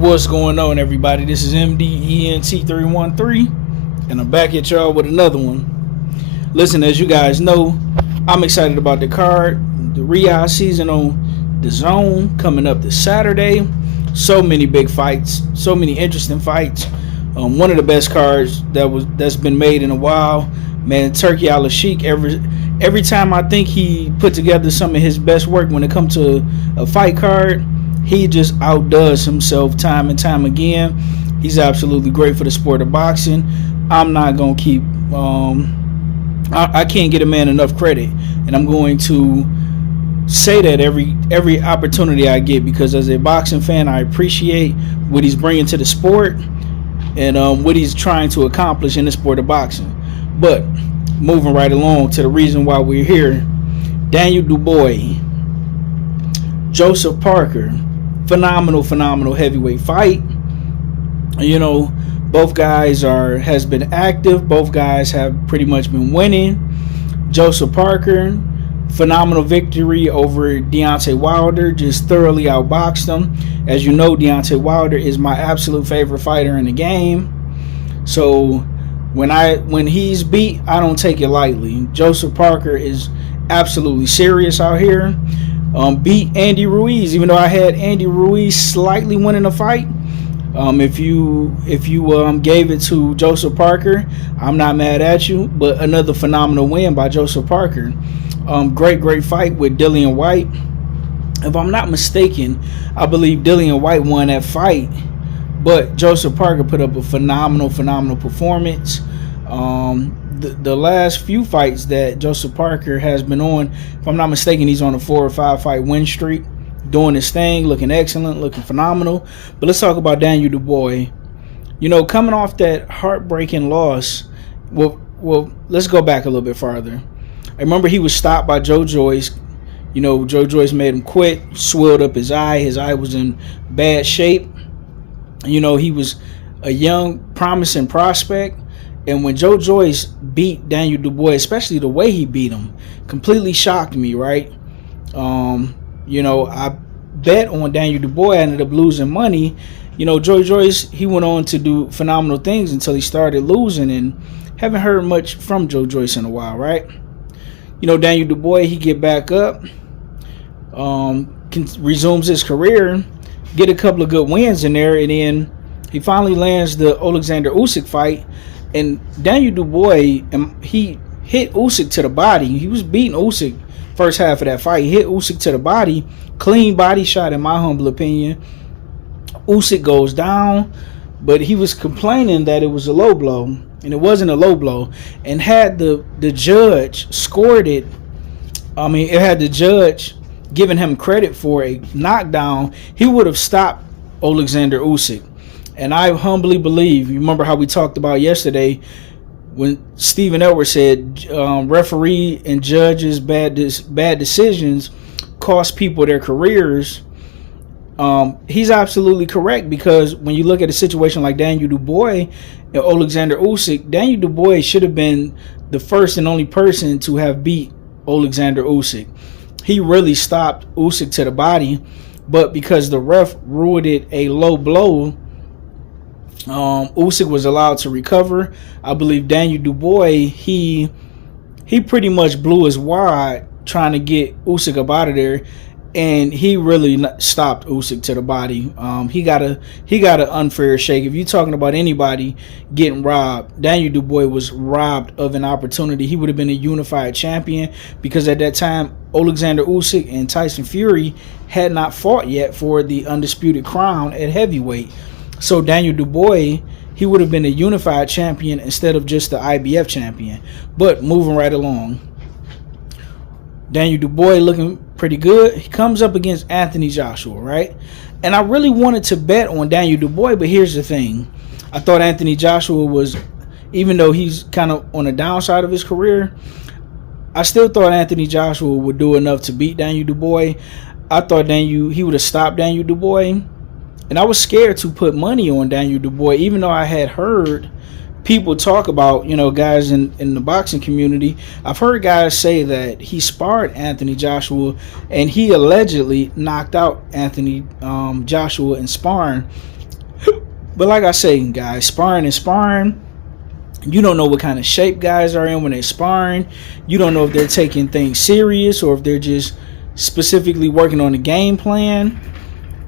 What's going on, everybody? This is MDENT313, and I'm back at y'all with another one. Listen, as you guys know, I'm excited about the card, the Riyadh season on the Zone coming up this Saturday. So many big fights, so many interesting fights. One of the best cards that's been made in a while. Man, Turki Al-Sheikh, every time I think he put together some of his best work when it comes to a fight card, he just outdoes himself time and time again. He's absolutely great for the sport of boxing. I'm not going to keep... I can't get a man enough credit. And I'm going to say that every opportunity I get, because as a boxing fan, I appreciate what he's bringing to the sport and what he's trying to accomplish in the sport of boxing. But moving right along to the reason why we're here, Daniel Dubois, Joseph Parker, phenomenal heavyweight fight. You know, both guys has been active. Both guys have pretty much been winning. Joseph Parker, phenomenal victory over Deontay Wilder, just thoroughly outboxed him. As you know, Deontay Wilder is my absolute favorite fighter in the game. So when he's beat, I don't take it lightly. Joseph Parker is absolutely serious out here. Beat Andy Ruiz, even though I had Andy Ruiz slightly winning the fight. If you gave it to Joseph Parker, I'm not mad at you. But another phenomenal win by Joseph Parker. Great fight with Dillian White. If I'm not mistaken, I believe Dillian White won that fight, but Joseph Parker put up a phenomenal performance. The last few fights that Joseph Parker has been on, if I'm not mistaken, he's on a 4 or 5 fight win streak, doing his thing, looking excellent, looking phenomenal. But let's talk about Daniel Dubois. You know, coming off that heartbreaking loss, well, let's go back a little bit farther. I remember he was stopped by Joe Joyce. You know, Joe Joyce made him quit, swelled up his eye. His eye was in bad shape. You know, he was a young, promising prospect. And when Joe Joyce beat Daniel Dubois, especially the way he beat him, completely shocked me, right? You know, I bet on Daniel Dubois. I ended up losing money. You know, Joe Joyce, he went on to do phenomenal things until he started losing, and haven't heard much from Joe Joyce in a while, right? You know, Daniel Dubois, he get back up, resumes his career, get a couple of good wins in there, and then he finally lands the Alexander Usyk fight. And Daniel Dubois, he hit Usyk to the body. He was beating Usyk first half of that fight. He hit Usyk to the body. Clean body shot, in my humble opinion. Usyk goes down, but he was complaining that it was a low blow, and it wasn't a low blow. And had the judge scored it, it had the judge giving him credit for a knockdown, he would have stopped Alexander Usyk. And I humbly believe, you remember how we talked about yesterday when Stephen Edwards said referee and judges' bad decisions cost people their careers. He's absolutely correct, because when you look at a situation like Daniel Dubois and Alexander Usyk, Daniel Dubois should have been the first and only person to have beat Alexander Usyk. He really stopped Usyk to the body, but because the ref ruled it a low blow, Usyk was allowed to recover. I believe Daniel Dubois, he pretty much blew his wad trying to get Usyk up out of there, and he really stopped Usyk to the body. He got an unfair shake. If you're talking about anybody getting robbed, Daniel Dubois was robbed of an opportunity. He would have been a unified champion, because at that time Alexander Usyk and Tyson Fury had not fought yet for the undisputed crown at heavyweight. So Daniel Dubois, he would have been a unified champion instead of just the IBF champion. But moving right along, Daniel Dubois looking pretty good. He comes up against Anthony Joshua, right? And I really wanted to bet on Daniel Dubois, but here's the thing. I thought Anthony Joshua was, even though he's kind of on the downside of his career, I still thought Anthony Joshua would do enough to beat Daniel Dubois. I thought he would have stopped Daniel Dubois. And I was scared to put money on Daniel Dubois, even though I had heard people talk about, you know, guys in the boxing community. I've heard guys say that he sparred Anthony Joshua and he allegedly knocked out Anthony Joshua in sparring. But like I say, guys, sparring is sparring. You don't know what kind of shape guys are in when they're sparring. You don't know if they're taking things serious or if they're just specifically working on the game plan.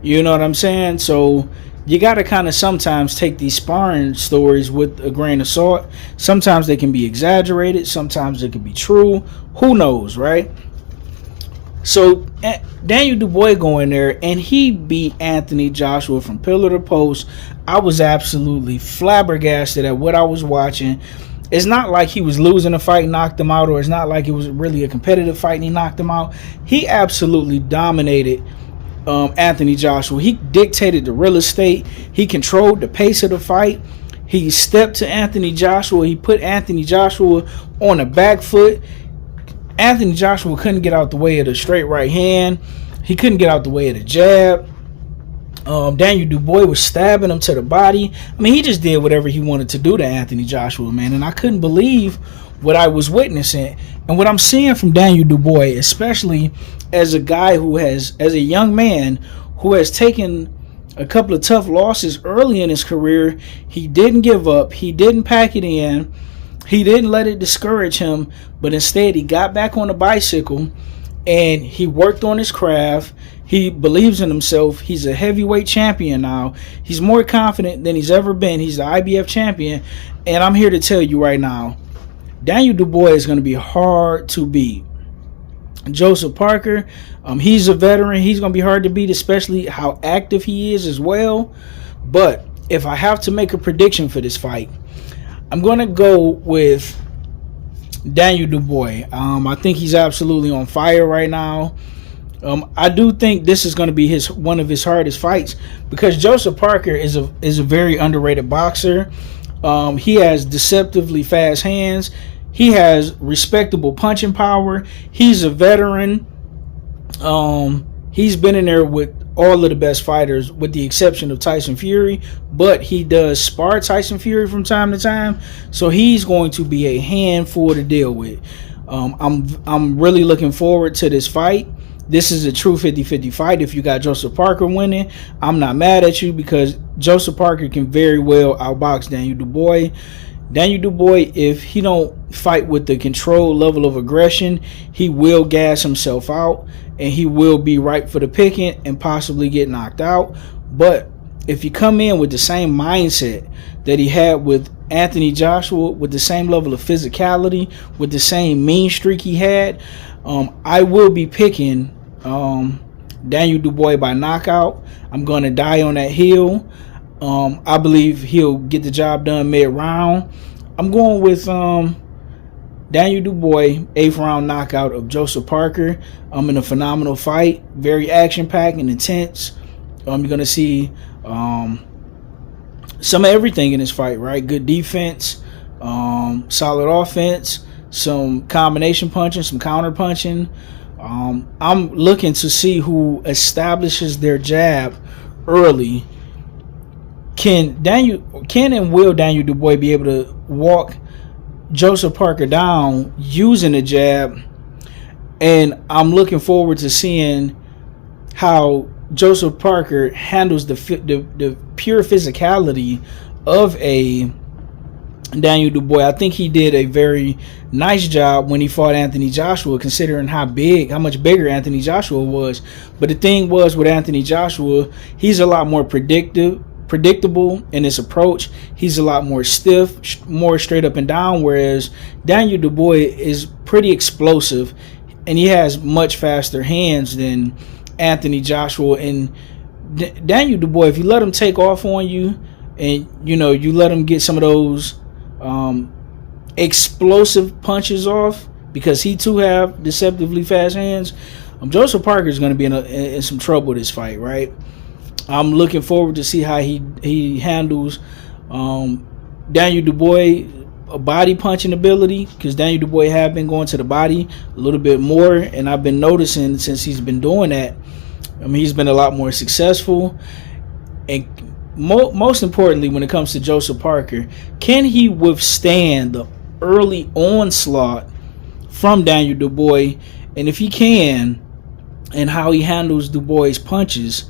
You know what I'm saying? So you got to kind of sometimes take these sparring stories with a grain of salt. Sometimes they can be exaggerated. Sometimes they can be true. Who knows, right? So Daniel Dubois going there, and he beat Anthony Joshua from pillar to post. I was absolutely flabbergasted at what I was watching. It's not like he was losing a fight and knocked him out, or it's not like it was really a competitive fight and he knocked him out. He absolutely dominated Anthony Joshua. He dictated the real estate. He controlled the pace of the fight. He stepped to Anthony Joshua. He put Anthony Joshua on a back foot. Anthony Joshua couldn't get out the way of the straight right hand. He couldn't get out the way of the jab. Daniel Dubois was stabbing him to the body. I mean, he just did whatever he wanted to do to Anthony Joshua, man. And I couldn't believe what I was witnessing. And what I'm seeing from Daniel Dubois, especially as a guy who has, as a young man who has taken a couple of tough losses early in his career, he didn't give up. He didn't pack it in. He didn't let it discourage him, but instead he got back on the bicycle and he worked on his craft. He believes in himself. He's a heavyweight champion now. He's more confident than he's ever been. He's the IBF champion. And I'm here to tell you right now, Daniel Dubois is going to be hard to beat. Joseph Parker, he's a veteran. He's going to be hard to beat, especially how active he is as well. But if I have to make a prediction for this fight, I'm going to go with Daniel Dubois. I think he's absolutely on fire right now. I do think this is going to be one of his hardest fights because Joseph Parker is a very underrated boxer. He has deceptively fast hands. He has respectable punching power. He's a veteran. He's been in there with all of the best fighters with the exception of Tyson Fury, but he does spar Tyson Fury from time to time, so he's going to be a handful to deal with. I'm really looking forward to this fight. This is a true 50-50 fight. If you got Joseph Parker winning, I'm not mad at you because Joseph Parker can very well outbox Daniel Dubois. Daniel Dubois, if he don't fight with the controlled level of aggression, he will gas himself out and he will be ripe for the picking and possibly get knocked out. But if you come in with the same mindset that he had with Anthony Joshua, with the same level of physicality, with the same mean streak he had, I will be picking Daniel Dubois by knockout. I'm going to die on that hill. I believe he'll get the job done mid-round. I'm going with Daniel Dubois, 8th round knockout of Joseph Parker. In a phenomenal fight, very action-packed and intense. You're going to see some of everything in this fight, right? Good defense, solid offense, some combination punching, some counter punching. I'm looking to see who establishes their jab early. Can and will Daniel Dubois be able to walk Joseph Parker down using a jab? And I'm looking forward to seeing how Joseph Parker handles the pure physicality of a Daniel Dubois. I think he did a very nice job when he fought Anthony Joshua, considering how much bigger Anthony Joshua was. But the thing was with Anthony Joshua, he's a lot more predictable in his approach. He's a lot more stiff, more straight up and down, whereas Daniel Dubois is pretty explosive and he has much faster hands than Anthony Joshua. And Daniel Dubois, if you let him take off on you and you let him get some of those explosive punches off, because he too have deceptively fast hands, Joseph Parker is going to be in some trouble this fight, right? I'm looking forward to see how he handles Daniel Dubois' body punching ability, because Daniel Dubois have been going to the body a little bit more, and I've been noticing since he's been doing that, he's been a lot more successful. And most importantly, when it comes to Joseph Parker, can he withstand the early onslaught from Daniel Dubois? And if he can, and how he handles Dubois' punches,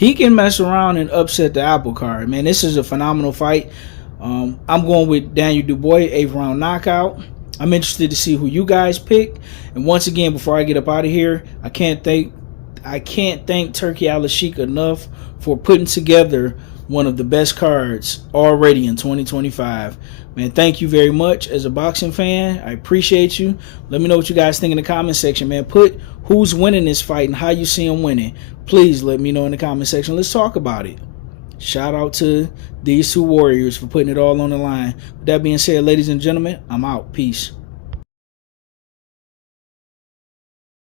he can mess around and upset the apple cart. Man, this is a phenomenal fight. I'm going with Daniel Dubois, 8th round knockout. I'm interested to see who you guys pick. And once again, before I get up out of here, I can't thank Turki Al-Sheikh enough for putting together one of the best cards already in 2025. Man, thank you very much. As a boxing fan, I appreciate you. Let me know what you guys think in the comment section, man. Put who's winning this fight and how you see them winning. Please let me know in the comment section. Let's talk about it. Shout out to these two warriors for putting it all on the line. With that being said, ladies and gentlemen, I'm out. Peace.